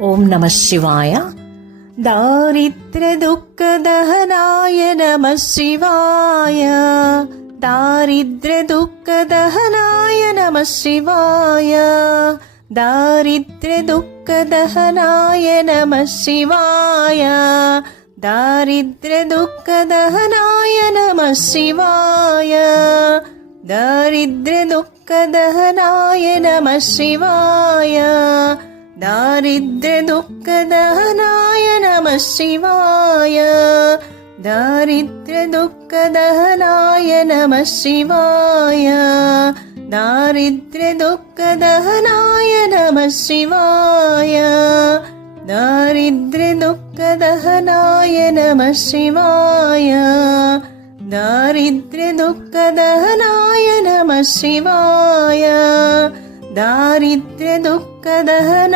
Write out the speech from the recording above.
ಓಂ ನಮಃ ಶಿವಾಯ. ದಾರಿದ್ರ್ಯ ದುಃಖದಹನಾಯ ನಮಃ ಶಿವಾಯ. ದಾರಿದ್ರ್ಯ ದುಃಖದಹನಾಯ ನಮಃ ಶಿವಾಯ. ದಾರಿದ್ರ್ಯ ದುಃಖದಹನಾಯ ನಮಃ ಶಿವಾಯ. ದಾರಿದ್ರ್ಯ ದುಃಖದಹನಾಯ ನಮಃ ಶಿವಾಯ. ದಾರಿದ್ರ್ಯ ದುಃಖದಹನಾಯ ನಮಃ ಶಿವಾಯ. ದಾರಿದ್ರ್ಯ ದುಃಖದಹನಾಯ ನಮಃ ಶಿವಾಯ. ದಾರಿದ್ರ್ಯ ದುಃಖದಹನಾಯ ನಮಃ ಶಿವಾಯ. ದಾರಿದ್ರ್ಯ ದುಃಖದಹನಾಯ ನಮಃ ಶಿವಾಯ. ದಾರಿದ್ರ್ಯ ದುಃಖದಹನಾಯ ನಮಃ ಶಿವಾಯ. ದಾರಿದ್ರ್ಯ ದುಃಖದಹನಾಯ ನಮಃ ಶಿವಾಯ. ದಾರಿದ್ರ್ಯ ದುಃಖದಹನ